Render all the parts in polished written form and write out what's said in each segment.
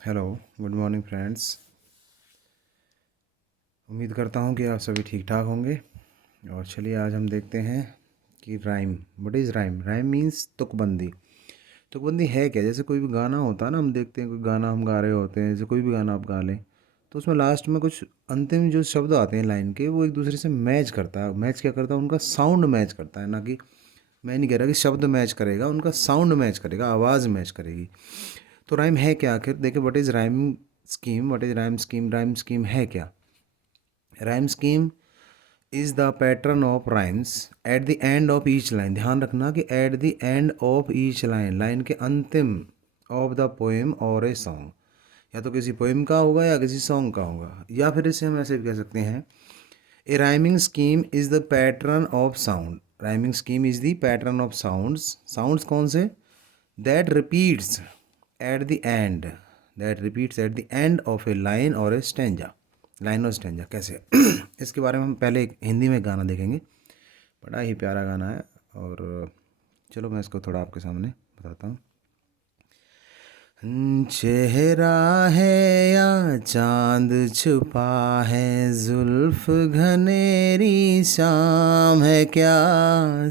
Hello, good morning friends. उम्मीद करता हूँ कि आप सभी ठीक ठाक होंगे। और चलिए आज हम देखते हैं कि rhyme, what is rhyme. Rhyme means तुकबंदी। तुकबंदी है क्या? जैसे कोई भी गाना होता है ना, हम देखते हैं कोई गाना हम गा रहे होते हैं, जैसे कोई भी गाना आप गा लें तो उसमें लास्ट में कुछ अंतिम जो शब्द आते हैं लाइन के, वो एक दूसरे से मैच करता है। मैच क्या करता है? उनका साउंड मैच करता है। ना कि मैं नहीं कह रहा कि शब्द मैच करेगा, उनका साउंड मैच करेगा, आवाज़ मैच करेगी। तो राइम है क्या आखिर? देखिए, what is rhyme scheme, what is rhyme scheme. Rhyme scheme है क्या? Rhyme scheme is the pattern of rhymes eight the end of each line. ध्यान रखना कि eight the end of each line, line के अंतिम, ऑफ द पोएम और a song. या तो किसी पोएम का होगा या किसी सॉन्ग का होगा, या फिर इसे हम ऐसे भी कह सकते हैं, a rhyming scheme is the pattern of sound. Rhyming scheme is the pattern of sounds. Sounds कौन से? That repeats at the end, that repeats at the end of a line और ए स्टेंजा। लाइन और stanza कैसे इसके बारे में हम पहले एक हिंदी में गाना देखेंगे। बड़ा ही प्यारा गाना है। और चलो मैं इसको थोड़ा आपके सामने बताता हूँ। चेहरा है या चांद छुपा है, जुल्फ घनेरी शाम है क्या,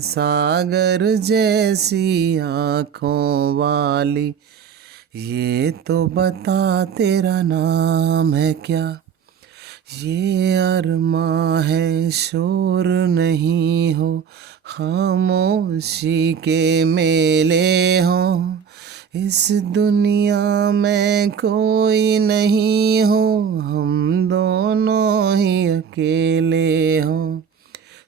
सागर जैसी आँखों वाली, ये तो बता तेरा नाम है क्या। ये अरमा है शोर नहीं हो, खामोशी के मेले हो, इस दुनिया में कोई नहीं हो, हम दोनों ही अकेले हो,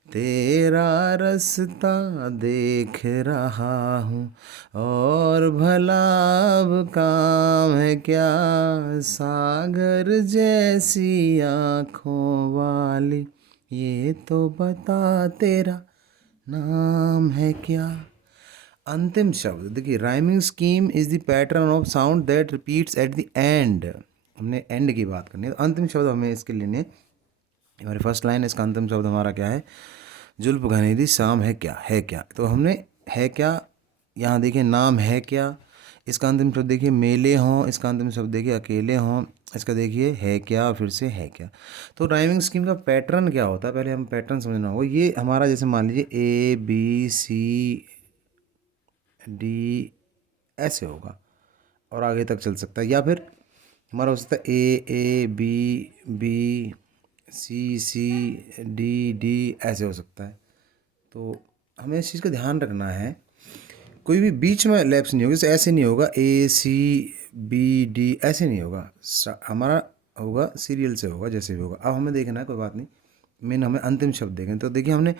तेरा रास्ता देख रहा हूँ और भला अब काम है क्या, सागर जैसी आँखों वाली, ये तो बता तेरा नाम है क्या। अंतिम शब्द देखिए, rhyming scheme is the pattern of sound that repeats at the and. हमने एंड की बात करनी है, तो अंतिम शब्द हमें इसके लेने। हमारी फर्स्ट लाइन, इसका अंतिम शब्द हमारा क्या है? जुल्फ घनेरी शाम है क्या, है क्या। तो हमने है क्या, यहाँ देखिए नाम है क्या, इसका अंतिम शब्द देखिए मेले हों, इसका अंतिम शब्द देखिए अकेले हों, इसका देखिए है क्या, फिर से है क्या। तो राइमिंग स्कीम का पैटर्न क्या होता है, पहले हम पैटर्न समझना होगा। ये हमारा जैसे मान लीजिए ए बी सी डी ऐसे होगा और आगे तक चल सकता है, या फिर हमारा हो सकता है A A B B C C D D ऐसे हो सकता है। तो हमें इस चीज़ का ध्यान रखना है, कोई भी बीच में लैप्स नहीं होगा। जैसे ऐसे नहीं होगा ए सी बी डी, ऐसे नहीं होगा। हमारा होगा सीरियल से होगा, जैसे भी होगा। अब हमें देखना है, कोई बात नहीं, मेन हमें अंतिम शब्द देखें। तो देखिए, हमने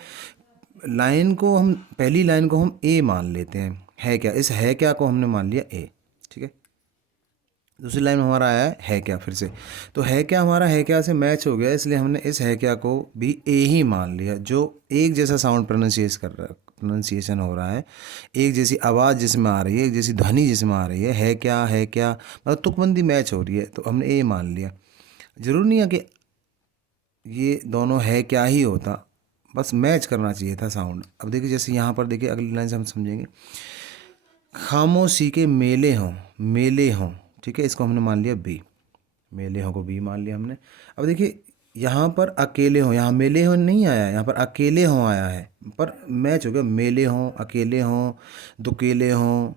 लाइन को, हम पहली लाइन को हम ए मान लेते हैं, है क्या। इस है क्या को हमने मान लिया ए, ठीक है। दूसरी लाइन में हमारा आया है क्या, फिर से। तो है क्या हमारा है क्या से मैच हो गया, इसलिए हमने इस है क्या को भी ए ही मान लिया। जो एक जैसा साउंड प्रोनाउंसिएशन हो रहा है, एक जैसी आवाज़ जिसमें आ रही है, एक जैसी ध्वनि जिसमें आ रही है क्या, है क्या, मतलब तुकबंदी मैच हो रही है, तो हमने ए मान लिया। ज़रूरी नहीं है कि ये दोनों है क्या ही होता, बस मैच करना चाहिए था साउंड। अब देखिए, जैसे यहाँ पर देखिए, अगली लाइन से हम समझेंगे, खामोशी के मेले हों, मेले हों, ठीक है, इसको हमने मान लिया बी। मेले हों को बी मान लिया हमने। अब देखिए, यहाँ पर अकेले हों, यहाँ मेले हों नहीं आया है, यहाँ पर अकेले हों आया है, पर मैच हो गया। मेले हों, अकेले हों, दुकेले हों,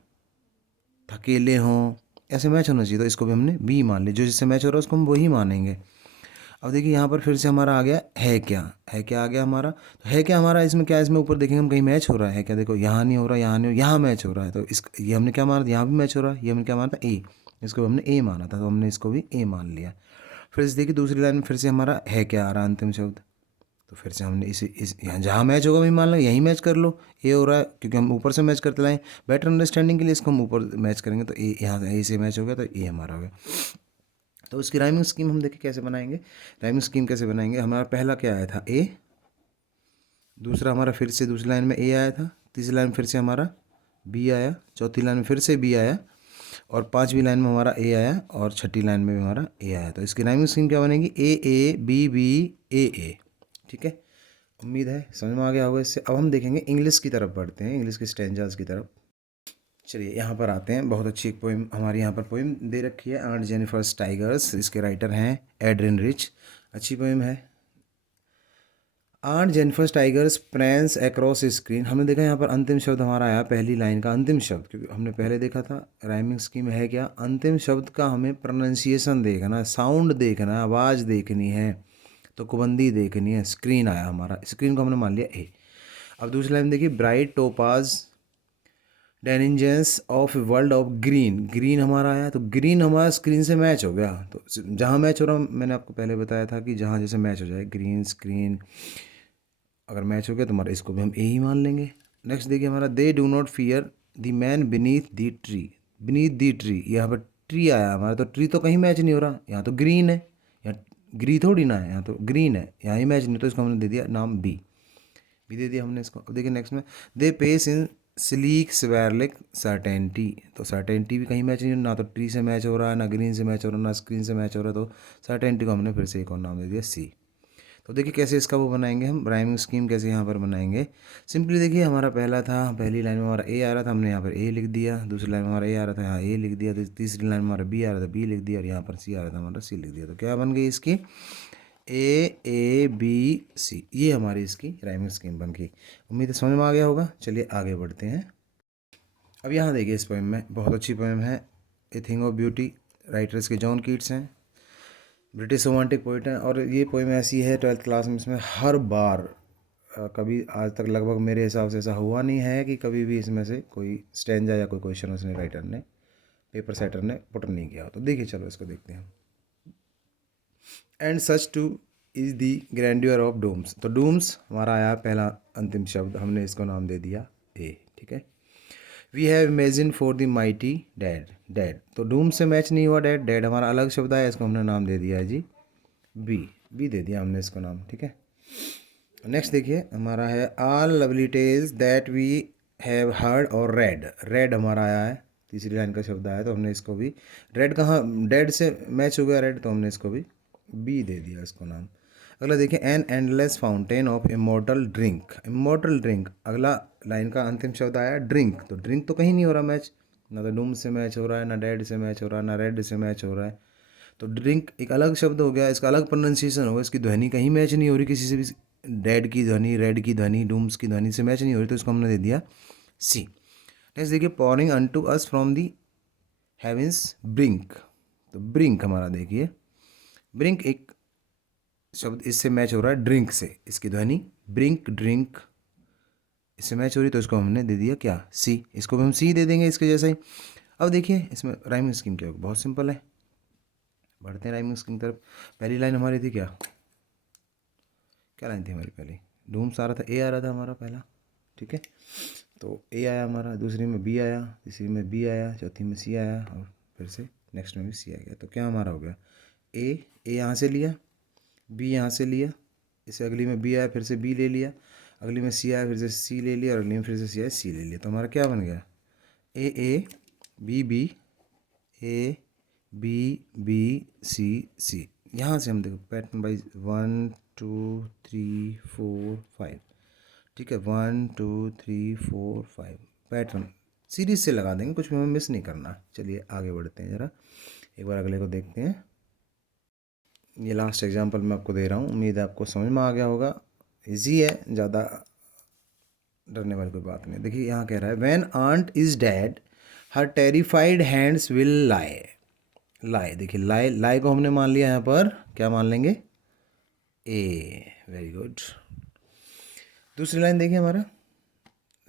थकेले हों, ऐसे मैच होना चाहिए। तो इसको भी हमने बी मान लिया, जो जिससे मैच हो रहा है उसको हम वही मानेंगे। अब देखिए, यहाँ पर फिर से हमारा आ गया है क्या, है क्या आ गया हमारा। तो है क्या हमारा, इसमें क्या, इसमें ऊपर देखेंगे हम कहीं मैच हो रहा है क्या, देखो यहाँ नहीं हो रहा, यहाँ नहीं हो, यहाँ मैच हो रहा है। तो इस ये हमने क्या माना था, यहाँ भी मैच हो रहा है, ये हमने क्या माना था, ए। इसको हमने ए माना था, तो हमने इसको भी ए मान लिया। फिर से देखिए, दूसरी लाइन में फिर से हमारा है क्या आ रहा है अंतिम शब्द। तो फिर से हमने इस यहाँ जहाँ मैच होगा वहीं मान लो, यहीं मैच कर लो। ए हो रहा है क्योंकि हम ऊपर से मैच करते लाएँ। बेटर अंडरस्टैंडिंग के लिए इसको हम ऊपर मैच करेंगे, तो ए, यहाँ से ए से मैच हो गया, तो ए हमारा हो गया। तो उसकी राइमिंग स्कीम हम देखिए कैसे बनाएंगे। राइमिंग स्कीम कैसे बनाएंगे, हमारा पहला क्या आया था, ए। दूसरा हमारा फिर से दूसरी लाइन में ए आया था, तीसरी लाइन में फिर से हमारा बी आया, चौथी लाइन में फिर से बी आया, और पांचवी लाइन में हमारा ए आया, और छठी लाइन में भी हमारा ए आया। तो इसकी राइमिंग स्कीम क्या बनेगी, ए बी बी ए। ठीक है, उम्मीद है समझ में आ गया होगा इससे। अब हम देखेंगे इंग्लिश की तरफ बढ़ते हैं, इंग्लिश के स्टैंजाज की तरफ। चलिए यहाँ पर आते हैं। बहुत अच्छी एक पोइम हमारी यहाँ पर पोइम दे रखी है, आंट जेनिफर्स टाइगर्स। इसके राइटर हैं एड्रिन रिच। अच्छी पोइम है। Aunt Jennifer's tigers prance across screen. हमने देखा यहाँ पर अंतिम शब्द हमारा आया, पहली लाइन का अंतिम शब्द, क्योंकि हमने पहले देखा था राइमिंग स्कीम है क्या, अंतिम शब्द का हमें प्रोनाउंसिएशन देखना है, साउंड देखना है, आवाज़ देखनी है, तो कुबंदी देखनी है। स्क्रीन आया हमारा, स्क्रीन को हमने मान लिया ए। अब दूसरी लाइन देखिए, bright topaz denizens of world of green. Green हमारा आया, तो ग्रीन हमारा स्क्रीन से मैच हो गया। तो जहाँ मैच हो रहा, मैंने आपको पहले बताया था कि जहाँ जैसे मैच हो जाए, ग्रीन स्क्रीन अगर मैच हो गया तो हमारा इसको भी हम ए ही मान लेंगे। नेक्स्ट देखिए हमारा, they do not fear the man beneath the tree. Beneath the tree, यहाँ पर ट्री आया हमारा, तो ट्री तो कहीं मैच नहीं हो रहा, यहाँ तो ग्रीन है, यहाँ ग्री थोड़ी ना है, यहाँ तो ग्रीन है, यहाँ ही मैच नहीं, तो इसको हमने दे दिया नाम बी। भी दे दिया हमने इसको। अब देखिए नेक्स्ट में, they pace in sleek chivalric certainty. तो सर्टेनिटी भी कहीं मैच नहीं, ना तो ट्री से मैच हो रहा है, ना ग्रीन से मैच हो रहा है, ना स्क्रीन से मैच हो रहा है, तो सर्टेनिटी को हमने फिर से एक और नाम दे दिया सी। तो देखिए कैसे इसका वो बनाएंगे हम, राइमिंग स्कीम कैसे यहाँ पर बनाएंगे। सिंपली देखिए, हमारा पहला था, पहली लाइन में हमारा ए आ रहा था, हमने यहाँ पर ए लिख दिया। दूसरी लाइन में हमारा ए आ रहा था, यहाँ ए लिख दिया। तीसरी लाइन में हमारा बी आ रहा था, बी लिख दिया। और यहाँ पर सी आ रहा था, हमारा सी लिख दिया। तो क्या बन गई इसकी, ए बी सी। ये हमारी इसकी राइमिंग स्कीम बन गई। उम्मीद है समझ में आ गया होगा। चलिए आगे बढ़ते हैं। अब यहाँ देखिए, इस पोएम में बहुत अच्छी पोएम है, a thing of beauty. Writers के जॉन कीट्स हैं, ब्रिटिश रोमांटिक पोइट हैं। और ये पोएम ऐसी है 12th क्लास में, इसमें हर बार कभी आज तक लगभग मेरे हिसाब से ऐसा हुआ नहीं है कि कभी भी इसमें से कोई स्टैंजा या कोई क्वेश्चन उसने राइटर ने, पेपर सेटर ने पुट नहीं किया। तो देखिए, चलो इसको देखते हैं। And such too is the grandeur of domes. तो डूम्स हमारा आया पहला अंतिम शब्द, हमने इसको नाम दे दिया ए। ठीक है। We have imagine for the mighty dead. Dead तो डूम से मैच नहीं हुआ, डैड, डैड हमारा अलग शब्द आया, इसको हमने नाम दे दिया है जी बी। बी दे दिया हमने इसको नाम। ठीक है। नेक्स्ट देखिए हमारा है, all lovely tales that we have heard और रेड। रेड हमारा आया है, तीसरी लाइन का शब्द आया, तो हमने इसको भी, रेड कहाँ, डेड से मैच हो गया रेड, तो हमने इसको भी बी दे दिया इसको नाम। अगला देखिए, an endless fountain of immortal drink. Immortal drink, अगला लाइन का अंतिम शब्द आया ड्रिंक। तो ड्रिंक तो कहीं नहीं हो रहा मैच, ना तो डूम से मैच हो रहा है, ना डेड से मैच हो रहा है, ना रेड से मैच हो रहा है। तो ड्रिंक एक अलग शब्द हो गया, इसका अलग प्रोनाउंसिएशन होगा, इसकी ध्वनि कहीं मैच नहीं हो रही किसी से भी। डेड की ध्वनि, रेड की ध्वनि, डूम्स की ध्वनि से मैच नहीं हो रही, तो इसको हमने दे दिया सी। नेक्स्ट देखिए, pouring unto us from the heavens brink. तो ब्रिंक हमारा देखिए, ब्रिंक एक शब्द इससे मैच हो रहा है ड्रिंक से, इसकी ध्वनि ब्रिंक, ड्रिंक इससे मैच हो रही, तो इसको हमने दे दिया क्या, सी। इसको भी हम सी दे देंगे इसके जैसा ही। अब देखिए इसमें राइमिंग स्कीम क्या होगी, बहुत सिंपल है। बढ़ते हैं राइमिंग स्कीम की तरफ। पहली लाइन हमारी थी क्या, क्या लाइन थी हमारी पहली, डूम्स आ रहा था, ए आ रहा था हमारा पहला। ठीक है। तो ए आया हमारा, दूसरी में बी आया, तीसरी में बी आया, चौथी में सी आया, और फिर से नेक्स्ट में भी सी आ गया। तो क्या हमारा हो गया, ए यहाँ से लिया, बी यहाँ से लिया, इससे अगली में बी आया, फिर से बी ले लिया, अगली में सी आया, फिर से सी ले लिया, और अगली में फिर से सी आया, सी ले लिया। तो हमारा क्या बन गया, A B B, A B B C C. यहाँ से हम देखो पैटर्न वाइज 1 2 3 4 5। ठीक है, 1 2 3 4 5 पैटर्न सीरीज से लगा देंगे, कुछ भी हमें मिस नहीं करना। चलिए आगे बढ़ते हैं, ज़रा एक बार अगले को देखते हैं। ये लास्ट एग्जांपल मैं आपको दे रहा हूँ, उम्मीद है आपको समझ में आ गया होगा। इजी है, ज़्यादा डरने वाली कोई बात नहीं। देखिए यहाँ कह रहा है, when aunt is dead her terrified hands will lie. Lie देखिए, लाई, लाई को हमने मान लिया, यहाँ पर क्या मान लेंगे, ए। Very good. दूसरी लाइन देखिए हमारा,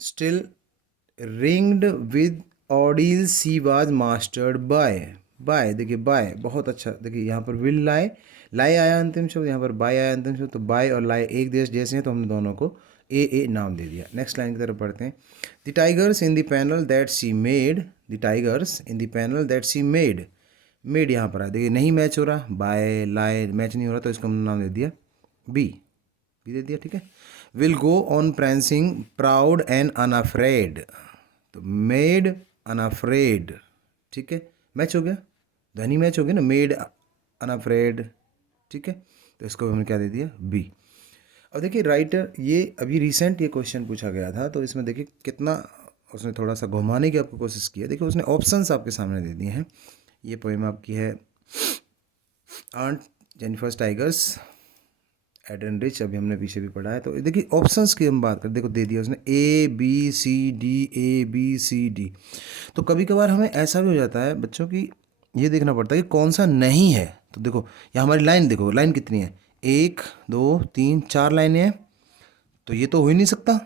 still ringed with ordeals she was mastered by. By देखिए, बाय बहुत अच्छा। देखिए यहाँ पर विल लाई, लाई आया अंतिम शब्द, यहाँ पर बाय आया अंतिम शब्द, तो बाय और लाई एक देश जैसे हैं, तो हमने दोनों को ए नाम दे दिया। नेक्स्ट लाइन की तरफ पढ़ते हैं, the tigers in the panel that C made. The tigers in the panel that C made. Made यहाँ पर है, देखिए नहीं मैच हो रहा, बाय लाई मैच नहीं हो रहा, तो इसको हमने नाम दे दिया बी। बी दे दिया। ठीक है। Will go on prancing proud and unafraid. तो मेड अनअफ्रेड। ठीक है, मैच हो गया, ध्वनि मैच हो गया ना, मेड अनअफ्रेड। ठीक है, तो इसको हमने क्या दे दिया, बी। अब देखिए राइटर, ये अभी रिसेंट ये क्वेश्चन पूछा गया था, तो इसमें देखिए कितना उसने थोड़ा सा घुमाने की आपको कोशिश की है। देखिए उसने ऑप्शंस आपके सामने दे दिए हैं। ये पोएम आपकी है aunt Jennifer tigers Adrienne Rich, अभी हमने पीछे भी पढ़ा है। तो देखिए ऑप्शंस की हम बात करें, देखो दे दिया उसने ABCD। तो कभी कभार हमें ऐसा भी हो जाता है बच्चों की, ये देखना पड़ता है कि कौन सा नहीं है। तो देखो यहाँ हमारी लाइन, देखो लाइन कितनी है, 1 2 3 4 लाइनें हैं। तो ये तो हो ही नहीं सकता,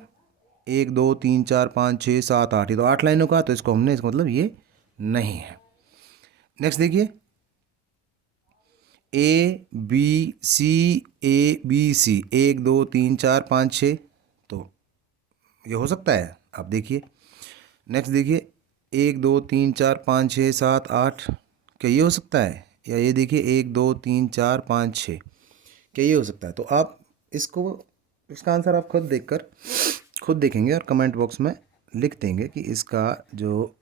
1 2 3 4 5 6 7 8, ये तो 8 लाइनों का। तो इसको हमने, इसका मतलब ये नहीं है। नेक्स्ट देखिए ABC, 1 2 3 4 5 6, तो ये हो सकता है। आप देखिए नेक्स्ट देखिए 1 2 3 4 5 6 7 8, क्या ये हो सकता है? या ये देखिए 1 2 3 4 5 6, क्या ये हो सकता है? तो आप इसको, इसका आंसर आप खुद देखेंगे और कमेंट बॉक्स में लिख देंगे कि इसका जो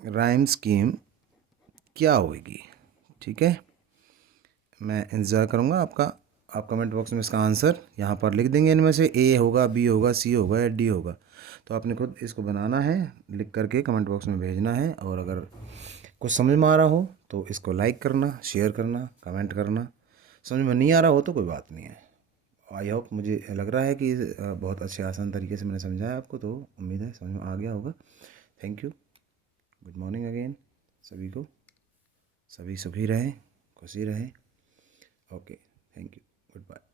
राइम स्कीम क्या होगी। ठीक है, मैं इंतज़ार करूँगा आपका। आप कमेंट बॉक्स में इसका आंसर यहाँ पर लिख देंगे, इनमें से A होगा, B होगा, C होगा या D होगा। तो आपने खुद इसको बनाना है, लिख करके कमेंट बॉक्स में भेजना है। और अगर कुछ समझ में आ रहा हो तो इसको लाइक करना, शेयर करना, कमेंट करना। समझ में नहीं आ रहा हो तो कोई बात नहीं है। आई होप, मुझे लग रहा है कि बहुत अच्छे आसान तरीके से मैंने समझाया आपको, तो उम्मीद है समझ में आ गया होगा। Thank you, good morning again सभी को। सभी सुखी रहें, खुशी रहें। Okay, thank you, good bye.